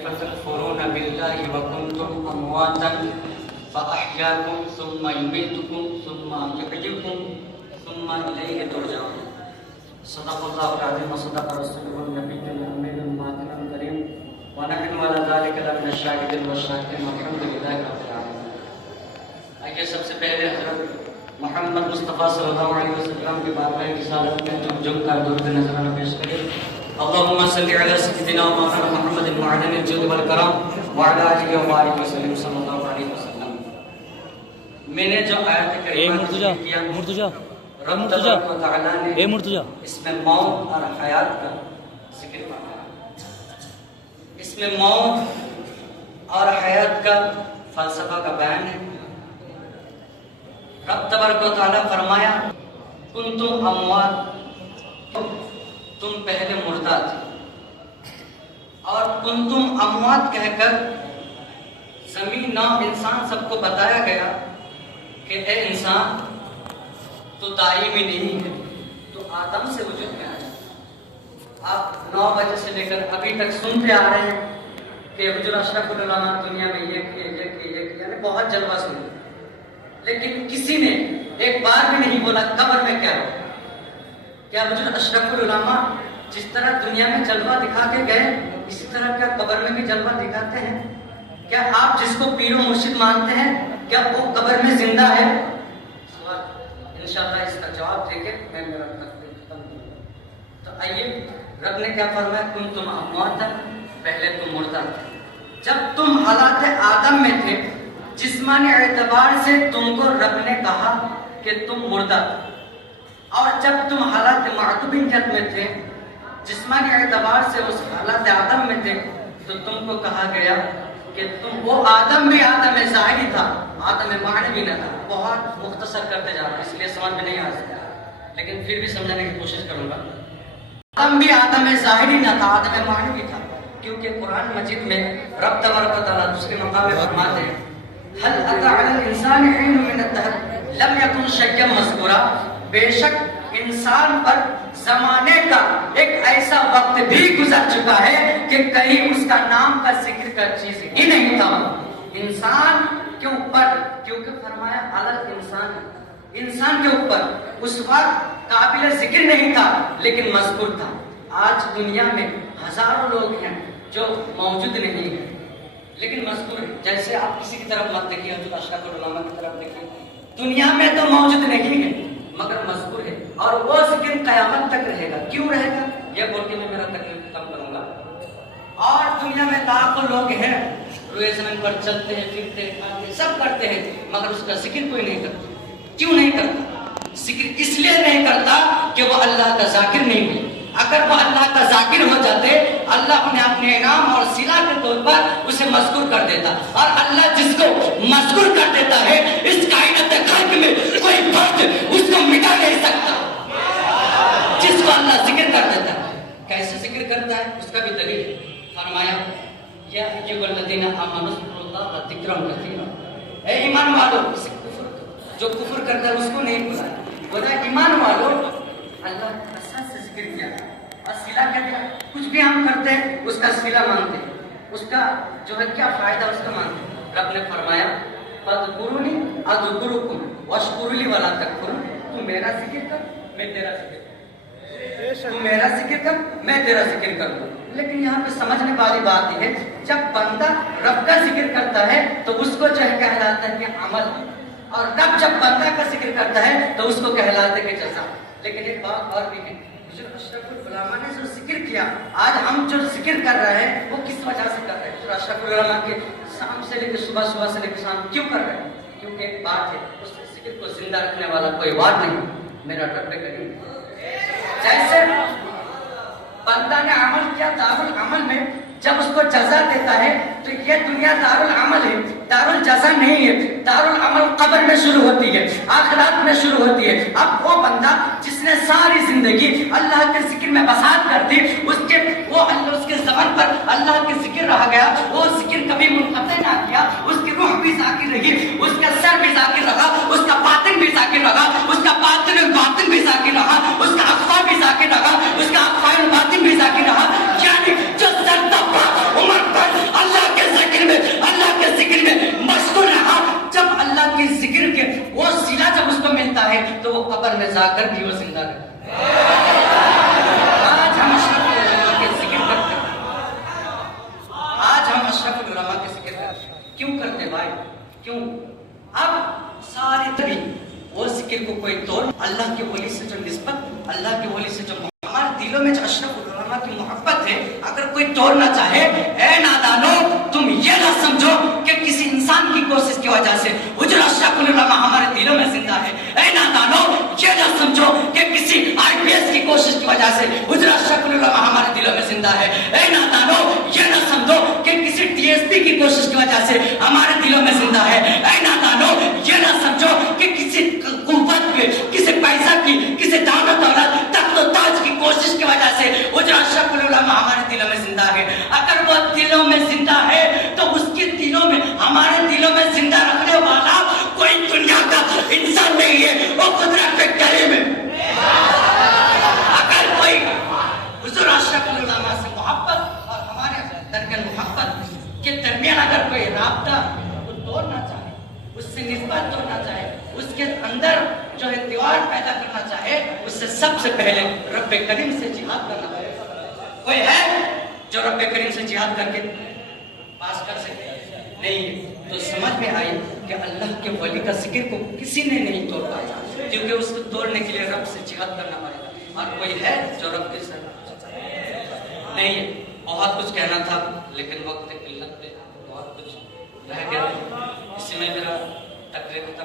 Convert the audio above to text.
فتكفرون بالله وكنتم أمواتا فأحياكم ثم يميتكم ثم يحييكم ثم إليه ترجعون. صدق الله العظيم وصدق رسوله النبي الأمين المهدي الكريم ونحن على ذلك لمن الشاهدين والشاكرين والحمد لله رب العالمين. آئیے سب سے پہلے حضرت محمد مصطفیٰ صلی اللہ علیہ وسلم کی بارگاہ رسالت میں جم کر درود نذرانہ پیش کریں. اللهم صل على سيدنا ومولانا محمد معدن الجود والكرم وعلى آله وبارك وسلم صلی اللہ علیہ وسلم. میں نے جو آیت کریمہ کیا رب تبارک و تعالی نے اس میں موت اور حیات کا ذکر فرمایا. اس میں موت اور حیات کا فلسفہ کا بیان ہے. رب تبارک و تعالی فرمایا کنتم اموات، تم پہلے مردہ تھے، اور کنتم اموات کہہ کر زمین نو انسان سب کو بتایا گیا کہ اے انسان تو دائمی نہیں ہے، تو آدم سے وجود میں آیا. آپ 9 بجے سے لے کر ابھی تک سنتے آ رہے ہیں کہ حضور اشرف العلماء دنیا میں یہ کیے یعنی بہت جلوہ سنے، لیکن کسی نے ایک بار بھی نہیں بولا قبر میں کیا ہو. کیا حضور اشرف العلماء جس طرح دنیا میں جلوہ دکھا کے گئے اسی طرح کیا قبر میں بھی جلوہ دکھاتے ہیں؟ کیا آپ جس کو پیر و مرشد مانتے ہیں کیا وہ قبر میں زندہ ہے؟ انشاءاللہ اس کا جواب دے کے میں میرا تقریر ختم کروں. تو آئیے رب نے کیا فرمایا کنتم امواتا، پہلے تم مردہ تھے. جب تم حالات آدم میں تھے جسمانی اعتبار سے تم کو رب نے کہا کہ تم مردہ تھے، اور جب تم حالات معدومیت میں تھے جسمانی اعتبار سے اس حالات آدم میں تھے تو تم کو کہا گیا کہ تم وہ آدم بھی آدم ظاہری تھا، آدم معنوی نہ تھا. بہت مختصر کرتے جا رہا ہوں اس لیے سمجھ میں نہیں آ سکتا، لیکن پھر بھی سمجھنے کی کوشش کروں گا. آدم بھی آدم ظاہری نہ تھا، آدم معنوی تھا، کیونکہ قرآن مجید میں رب تبارک و تعالیٰ دوسرے مقام میں فرماتے ہیں هل أتى على الإنسان حين من الدهر لم يكن شيئا مذكورا. بے شک انسان پر زمانے کا ایک ایسا وقت بھی گزر چکا ہے کہ کہیں اس کا نام کا ذکر کا چیز ہی نہیں تھا. انسان کے اوپر، کیونکہ فرمایا علل انسان کے اوپر اس وقت قابل ذکر نہیں تھا لیکن مذکور تھا. آج دنیا میں ہزاروں لوگ ہیں جو موجود نہیں ہیں لیکن مذکور ہے. جیسے آپ کسی کی طرف مت دیکھیے، حضرت اشرف العلماء کی طرف دیکھیے، دنیا میں تو موجود نہیں ہے مگر مذکور ہے، اور وہ ذکر قیامت تک رہے گا. کیوں رہے گا یہ بول کے میں میرا تقریر ختم کروں گا. اور دنیا میں لاکھوں لوگ ہیں روئے زمین پر چلتے ہیں، پھرتے ہیں، کھاتے ہیں، سب کرتے ہیں مگر اس کا ذکر کوئی نہیں کرتا. کیوں نہیں کرتا؟ ذکر اس لیے نہیں کرتا کہ وہ اللہ کا ذاکر نہیں ہے. اگر وہ اللہ کا ذاکر ہو جاتے اللہ انہیں اپنے انعام اور صلہ کے طور پر اسے مذکور کر دیتا. اور اللہ جس کو مذکور کر دیتا ہے اس کائنات خلق میں کوئی فرد اس کو مٹا نہیں سکتا. جس کو اللہ ذکر کر دیتا ہے، کیسے ذکر کرتا ہے اس کا بھی دلیل ہے. فرمایا یا ایھا الذین آمنوا اذکروا اللہ ذکرا کثیرا. اے ایمان والو، جو کفر کرتا ہے اس کو نہیں بلایا، بولا ایمان والو اللہ سے ذکر کیا اور صلہ کیا دیا. کچھ بھی ہم کرتے ہیں اس کا صلہ مانتے ہیں، اس کا جو ہے کیا فائدہ اس کا مانتے ہیں. رب نے فرمایا فاذکرونی اذکرکم واشکروا لی ولا تکفرون. تم میرا ذکر کر میں تیرا ذکر کروں، تم میرا ذکر کر میں تیرا ذکر کروں. لیکن یہاں پہ سمجھنے والی بات یہ ہے جب بندہ رب کا ذکر کرتا ہے تو اس کو جو ہے کہلاتا ہے کہ عمل، اور رب جب بندہ کا ذکر کرتا ہے تو اس کو کہلاتا ہے کہ جزا. لیکن ایک بات اور بھی ہے، جو اشرف العلماء نے جو ذکر کیا، آج ہم جو ذکر کر رہے ہیں وہ کس وجہ سے کر رہے ہیں؟ جو اشرف العلماء کے شام سے لے کے صبح سے لے کے شام کیوں کر رہے ہیں؟ کیونکہ ایک بات ہے، اس ذکر کو زندہ رکھنے والا کوئی وار نہیں میرا رب کریم. جیسے بندہ نے عمل کیا دارالعمل میں، جب اس کو جزا دیتا ہے تو یہ دنیا دارالعمل ہے، دارالجزا نہیں ہے. دارالعمل قبر میں شروع ہوتی ہے، آخرات میں شروع ہوتی ہے. اب وہ بندہ جس نے ساری زندگی اللہ کے ذکر میں بساط کر دی، اس کے زبان پر اللہ کے ذکر رہ گیا، وہ ذکر کبھی منقطع نہ کیا. اس کی روح بھی ذاکر رہی، اس کا سر بھی ذاکر رہا، اس کا باطن بھی ذاکر رہا، اس کا باطن بھی ذاکر رہا، اس کا اخفا بھی ذاکر رہا، اس کا اخفا باطن بھی ذاکر رہا. یعنی جو سر عمر پر قبر میں جا کر بھی وہ زندہ رہتا ہے۔ آج ہم اشرف العلماء کے ذکر کرتے ہیں، آج ہم اشرف العلماء کے ذکر کرتے ہیں، کیوں کرتے بھائی؟ کیوں؟ اب ساری طبی وہ ذکر کو کوئی توڑ، اللہ کے ولی سے جو نسبت، اللہ کے ولی سے جو ہمارے دلوں میں جو اشرف العلماء کی محبت ہے، اگر کوئی توڑنا چاہے، اے نادانو تم یہ نہ سمجھو کہ کسی انسان کی کوشش کی وجہ سے حضور اشرف العلماء ہمارے دلوں میں زندہ ہے۔ اے نادانو یہ نہ سمجھو کہ کسی IPS کی کوشش کی وجہ سے حضور اشرف العلماء ہمارے دلوں میں زندہ ہے۔ اے نادانو یہ نہ سمجھو کہ کسی TSP کی کوشش کی وجہ سے ہمارے دلوں میں زندہ ہے۔ اے نادانو یہ نہ سمجھو کہ کسی قوت کی، کسی پیسہ کی، کسی دولت دولت تخت و تاج کی کوشش کی وجہ سے حضور اشرف العلماء ہمارے دلوں میں زندہ ہے۔ اگر وہ دلوں میں زندہ ہے تو اس کے دلوں میں، ہمارے دلوں میں زندہ رکھنے والا کوئی دنیا کا انسان نہیں ہے، وہ قدرت کریم ہے۔ اگر کوئی حضور اشرف العلماء سے محبت اور ہمارے درمیان محبت کے درمیان اگر کوئی رابطہ وہ توڑنا چاہے، اس سے نسبت توڑنا چاہے، اس کے اندر جو ہے دیوار پیدا کرنا چاہے، اس سے سب سے پہلے رب کریم سے جہاد کرنا پڑے۔ کوئی ہے جو رب کریم سے جہاد کر کے پاس کر سکے؟ نہیں۔ تو سمجھ میں آئی کہ اللہ کے ولی کا ذکر کو کسی نے نہیں توڑ پایا، کیونکہ اس کو توڑنے کے لیے رب سے جہاد کرنا پڑے گا۔ اور کوئی ہے جو رب کے ساتھ نہیں؟ بہت کچھ کہنا تھا لیکن وقت کی قلت پہ بہت کچھ رہ گیا، اسی میں میرا تقریر ختم